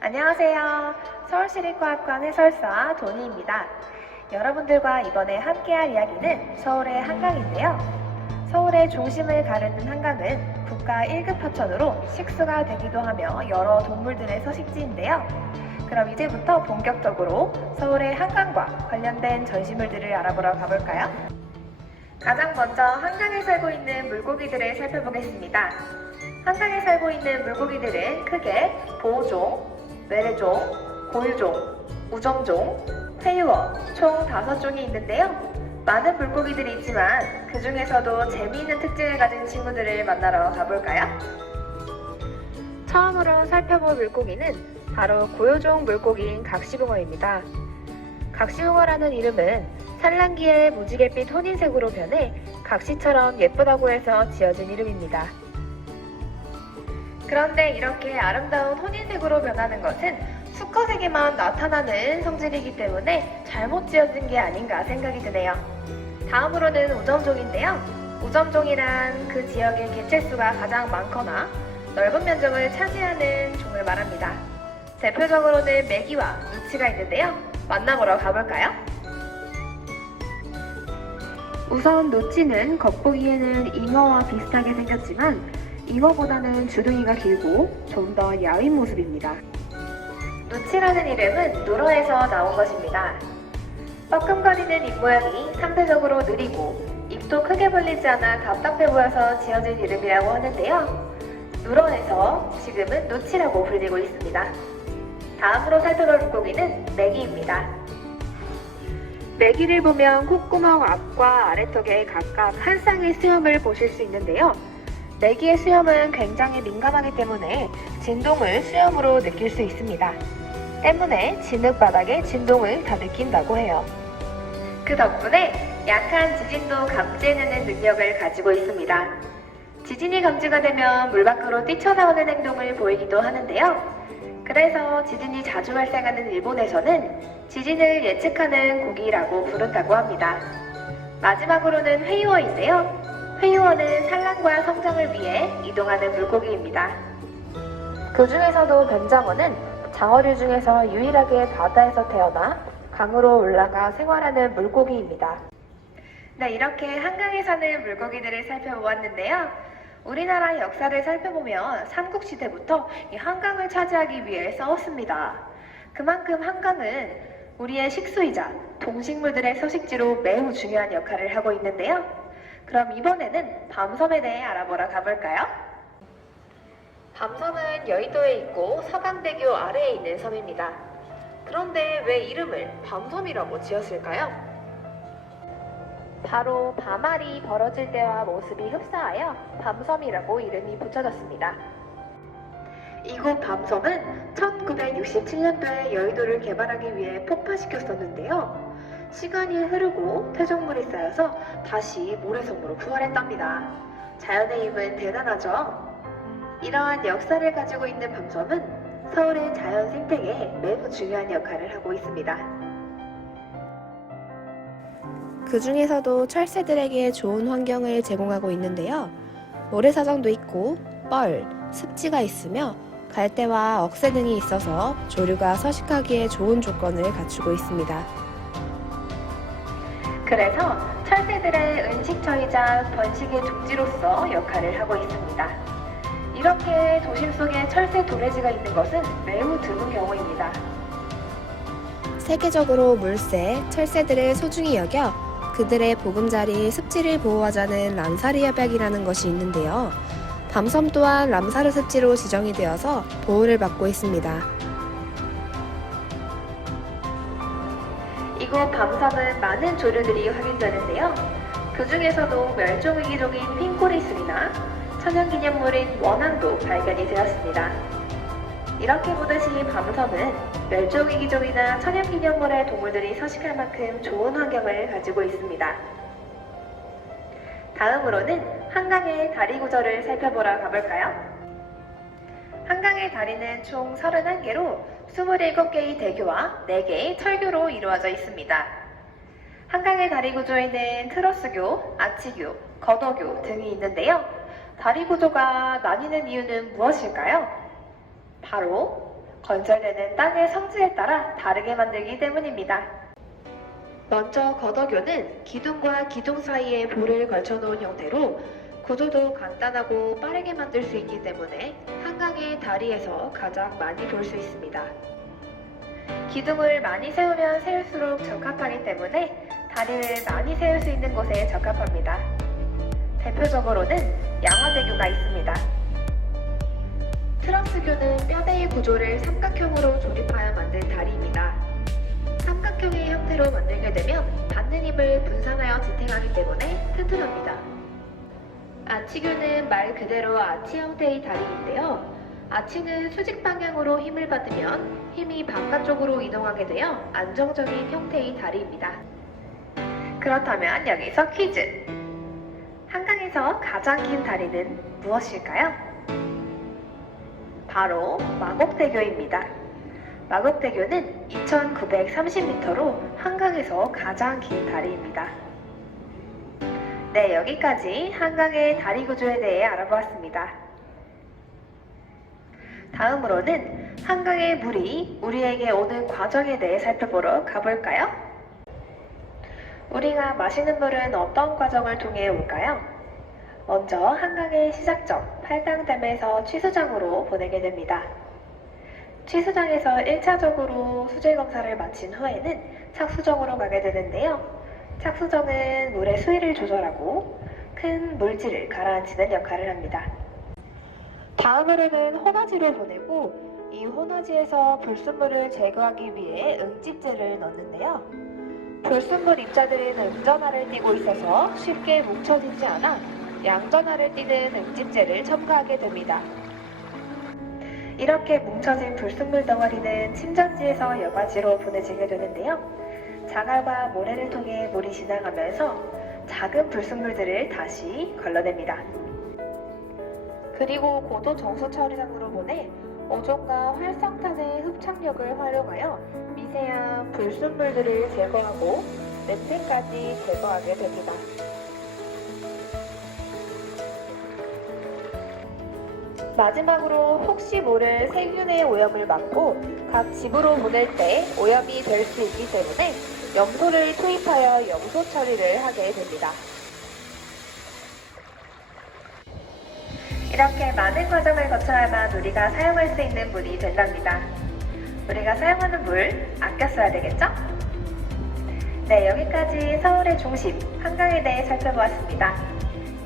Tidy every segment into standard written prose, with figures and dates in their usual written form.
안녕하세요. 서울시립과학관 해설사 도니입니다. 여러분들과 이번에 함께할 이야기는 서울의 한강인데요. 서울의 중심을 가르는 한강은 국가 1급 하천으로 식수가 되기도 하며 여러 동물들의 서식지인데요. 그럼 이제부터 본격적으로 서울의 한강과 관련된 전시물들을 알아보러 가볼까요? 가장 먼저 한강에 살고 있는 물고기들을 살펴보겠습니다. 한강에 살고 있는 물고기들은 크게 보호종, 외래종, 고유종, 우정종, 회유어 총 5종이 있는데요. 많은 물고기들이 있지만 그 중에서도 재미있는 특징을 가진 친구들을 만나러 가볼까요? 처음으로 살펴볼 물고기는 바로 고유종 물고기인 각시붕어입니다. 각시붕어라는 이름은 산란기에 무지갯빛 혼인색으로 변해 각시처럼 예쁘다고 해서 지어진 이름입니다. 그런데 이렇게 아름다운 혼인색으로 변하는 것은 수컷에게만 나타나는 성질이기 때문에 잘못 지어진 게 아닌가 생각이 드네요. 다음으로는 우점종인데요. 우점종이란 그 지역의 개체수가 가장 많거나 넓은 면적을 차지하는 종을 말합니다. 대표적으로는 메기와 누치가 있는데요. 만나보러 가볼까요? 우선 누치는 겉보기에는 잉어와 비슷하게 생겼지만 잉어보다는 주둥이가 길고 좀 더 야윈 모습입니다. 누치라는 이름은 누러에서 나온 것입니다. 뻐끔거리는 입모양이 상대적으로 느리고 입도 크게 벌리지 않아 답답해 보여서 지어진 이름이라고 하는데요. 누러에서 지금은 누치라고 불리고 있습니다. 다음으로 살펴볼 물고기는 메기입니다. 메기를 보면 콧구멍 앞과 아래턱에 각각 한 쌍의 수염을 보실 수 있는데요. 메기의 수염은 굉장히 민감하기 때문에 진동을 수염으로 느낄 수 있습니다. 때문에 진흙바닥의 진동을 다 느낀다고 해요. 그 덕분에 약한 지진도 감지해내는 능력을 가지고 있습니다. 지진이 감지가 되면 물 밖으로 뛰쳐나오는 행동을 보이기도 하는데요. 그래서 지진이 자주 발생하는 일본에서는 지진을 예측하는 고기라고 부른다고 합니다. 마지막으로는 회유어인데요. 회유어는 산란과 성장을 위해 이동하는 물고기입니다. 그 중에서도 변장어는 장어류 중에서 유일하게 바다에서 태어나 강으로 올라가 생활하는 물고기입니다. 네, 이렇게 한강에 사는 물고기들을 살펴보았는데요. 우리나라 역사를 살펴보면 삼국시대부터 이 한강을 차지하기 위해 싸웠습니다. 그만큼 한강은 우리의 식수이자 동식물들의 서식지로 매우 중요한 역할을 하고 있는데요. 그럼 이번에는 밤섬에 대해 알아보러 가볼까요? 밤섬은 여의도에 있고 서강대교 아래에 있는 섬입니다. 그런데 왜 이름을 밤섬이라고 지었을까요? 바로 밤알이 벌어질 때와 모습이 흡사하여 밤섬이라고 이름이 붙여졌습니다. 이곳 밤섬은 1967년도에 여의도를 개발하기 위해 폭파시켰었는데요. 시간이 흐르고 퇴적물이 쌓여서 다시 모래섬으로 부활했답니다. 자연의 힘은 대단하죠? 이러한 역사를 가지고 있는 밤섬은 서울의 자연 생태계에 매우 중요한 역할을 하고 있습니다. 그 중에서도 철새들에게 좋은 환경을 제공하고 있는데요. 모래사장도 있고 뻘, 습지가 있으며 갈대와 억새 등이 있어서 조류가 서식하기에 좋은 조건을 갖추고 있습니다. 그래서 철새들의 은식처이자 번식의 둥지로서 역할을 하고 있습니다. 이렇게 도심 속에 철새 도래지가 있는 것은 매우 드문 경우입니다. 세계적으로 물새, 철새들을 소중히 여겨 그들의 보금자리 습지를 보호하자는 람사르 협약이라는 것이 있는데요. 밤섬 또한 람사르 습지로 지정이 되어서 보호를 받고 있습니다. 이곳 밤섬은 많은 조류들이 확인되는데요. 그 중에서도 멸종위기종인 핑코리술이나 천연기념물인 원앙도 발견이 되었습니다. 이렇게 보듯이 밤섬은 멸종위기종이나 천연기념물의 동물들이 서식할 만큼 좋은 환경을 가지고 있습니다. 다음으로는 한강의 다리 구조를 살펴보러 가볼까요? 한강의 다리는 총 31개로 27개의 대교와 4개의 철교로 이루어져 있습니다. 한강 한강의 다리 구조에는 트러스교, 아치교, 건어교 등이 있는데요. 다리 구조가 나뉘는 이유는 무엇일까요? 바로 건설되는 땅의 성질에 따라 다르게 만들기 때문입니다. 먼저 건어교는 기둥과 기둥 사이에 볼을 걸쳐놓은 형태로 구조도 간단하고 빠르게 만들 수 있기 때문에 한강의 다리에서 가장 많이 볼 수 있습니다. 기둥을 많이 세우면 세울수록 적합하기 때문에 다리를 많이 세울 수 있는 곳에 적합합니다. 대표적으로는 양화대교가 있습니다. 트러스교는 뼈대의 구조를 삼각형으로 조립하여 만든 다리입니다. 삼각형의 형태로 만들게 되면 받는 힘을 분산하여 지탱하기 때문에 튼튼합니다. 아치교는 말 그대로 아치 형태의 다리인데요. 아치는 수직 방향으로 힘을 받으면 힘이 바깥쪽으로 이동하게 되어 안정적인 형태의 다리입니다. 그렇다면 여기서 퀴즈! 한강에서 가장 긴 다리는 무엇일까요? 바로 마곡대교입니다. 마곡대교는 2,930m로 한강에서 가장 긴 다리입니다. 네, 여기까지 한강의 다리 구조에 대해 알아보았습니다. 다음으로는 한강의 물이 우리에게 오는 과정에 대해 살펴보러 가볼까요? 우리가 마시는 물은 어떤 과정을 통해 올까요? 먼저 한강의 시작점 팔당댐에서 취수장으로 보내게 됩니다. 취수장에서 1차적으로 수질 검사를 마친 후에는 착수정으로 가게 되는데요. 착수정은 물의 수위를 조절하고 큰 물질을 가라앉히는 역할을 합니다. 다음으로는 혼화지로 보내고 이 혼화지에서 불순물을 제거하기 위해 응집제를 넣는데요. 불순물 입자들은 음전하를 띠고 있어서 쉽게 뭉쳐지지 않아 양전하를 띠는 응집제를 첨가하게 됩니다. 이렇게 뭉쳐진 불순물 덩어리는 침전지에서 여과지로 보내지게 되는데요. 자갈과 모래를 통해 물이 지나가면서 작은 불순물들을 다시 걸러냅니다. 그리고 고도 정수 처리장으로 보내 오존과 활성탄의 흡착력을 활용하여 미세한 불순물들을 제거하고 냄새까지 제거하게 됩니다. 마지막으로 혹시 모를 세균의 오염을 막고 각 집으로 보낼 때 오염이 될 수 있기 때문에 염소를 투입하여 염소 처리를 하게 됩니다. 이렇게 많은 과정을 거쳐야만 우리가 사용할 수 있는 물이 된답니다. 우리가 사용하는 물 아껴 써야 되겠죠? 네, 여기까지 서울의 중심, 한강에 대해 살펴보았습니다.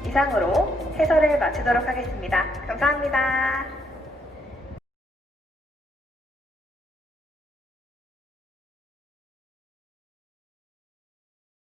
이상으로 해설을 마치도록 하겠습니다. 감사합니다.